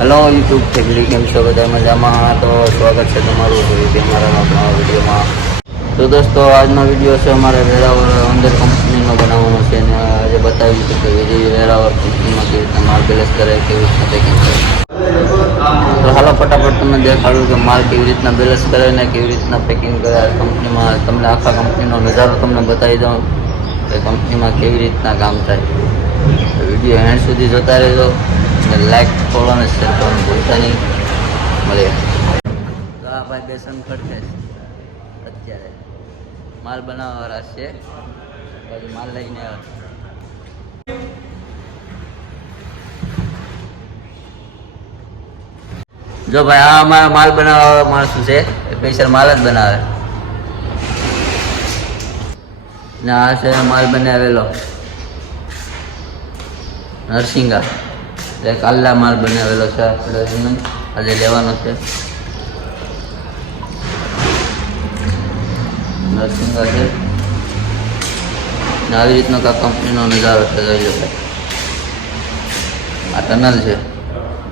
Hello YouTube family, કેમ છો બધા મજામાં? તો સ્વાગત છે તમારું અમારા નવા વિડીયોમાં. તો દોસ્તો, આજનો વિડીયો છે અમારે વેરાવળ અંદર કંપનીનો બનાવવાનો છે અને આજે બતાવ્યું છે કે વેરાવળ કંપનીમાં કેવી રીતના માલ બેલેન્સ કરે, કેવી રીતના પેકિંગ કરે. તો હાલો ફટાફટ તમને દેખાડું કે માલ કેવી રીતના બેલેન્સ કરે ને કેવી રીતના પેકિંગ કરે કંપનીમાં. તમને આખા કંપનીનો નજારો તમને બતાવી દઉં કે કંપનીમાં કેવી રીતના કામ થાય. વિડીયો એન્ડ સુધી જોતા રહેજો. લાઈક, ફોલો અને શેર કરવાનું ભૂલતા નહીં. મળીએ. તો આ ભાઈ બેસન ખડકે અત્યારે માલ બનાવવાવાળા છે, પછી માલ લઈને આવે. જો ભાઈ, આ અમારા માલ બનાવવા માણસો છે, સ્પેશિયલ માલ જ બનાવે ને. આ છે માલ બનાવેલો નરસિંગા, કાલા માલ બનાવેલો છે, આપણે આજે લેવાનો છે. નરસિંગા છે ને આવી રીતનો કાંક કંપનીનો નજારો છે. જોઈ લો ભાઈ, આ ટનલ છે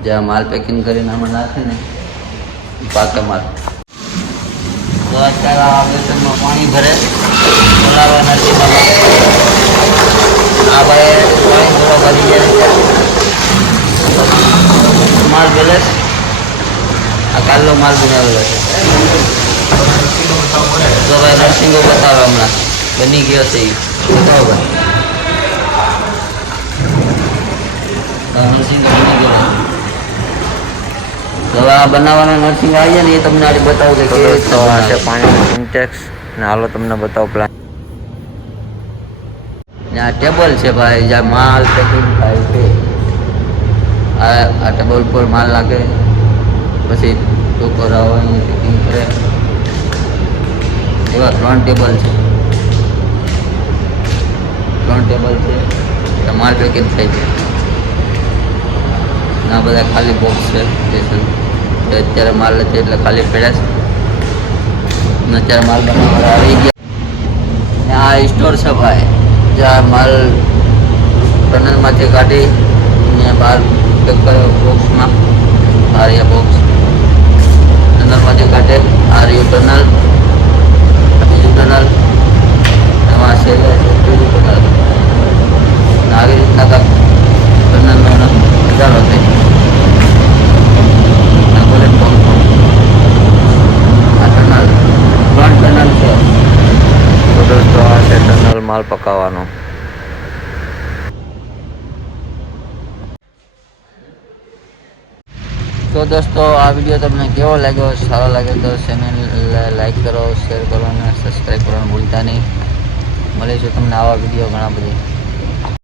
જ્યાં માલ પેકિંગ કરીને આમાં નાખે ને પાકે માલ. તો અત્યારે આ બેસનમાં પાણી ભરે બોલાવવાના છે. આ ભાઈ પાણી થોડો ભરી જાય માલ બેલેન્સ. આ કાલનો માલ બનાવેલો છે. તો ભાઈ નરસિંગો બતાવે, હમણાં બની ગયો છે એ બતાવો ભાઈ. નરસિંગો બની ગયો. તો હવે આ બનાવવાનો નરસિંગ આવી જાય ને એ તમને આજે બતાવું કે કેવી રીતના છે પાણીનું સિન્ટેક્સ ને. હાલો તમને બતાવો પ્લાન. આ ટેબલ છે ભાઈ, જ્યાં માલ પેકિંગ થાય છે. આ ટેબલ પર માલ નાખે, પછી ટોકરા હોય પેકિંગ કરે. એવા 3 ટેબલ છે. 3 ટેબલ છે, માલ પેકિંગ થાય છે. આ બધા ખાલી બોક્સ છે. અત્યારે માલ નથી એટલે ખાલી પડ્યા છે. અત્યારે માલ બનાવવા આવી ગયા. આ સ્ટોર છે ભાઈ, જ્યાં માલ ટનલમાંથી કાઢી ને બહાર પેક કર્યો બોક્સમાં. આ રહ્યા બોક્સ ટનલમાંથી કાઢે. આ રહ્યું ટનલ, બીજું ટનલ, એમાં છે બીજું ટનલ. આવી રીતના કાંક ટનલનો નજારો થાય. ટનલ માલ પકાવવાનો. તો દોસ્તો, આ વિડીયો તમને કેવો લાગ્યો? સારો લાગે તો ચેનલ લાઈક કરો, શેર કરો અને સબસ્ક્રાઈબ કરવાનું ભૂલતા નહીં. મળીશું તમને આવા વિડીયો ઘણા બધા.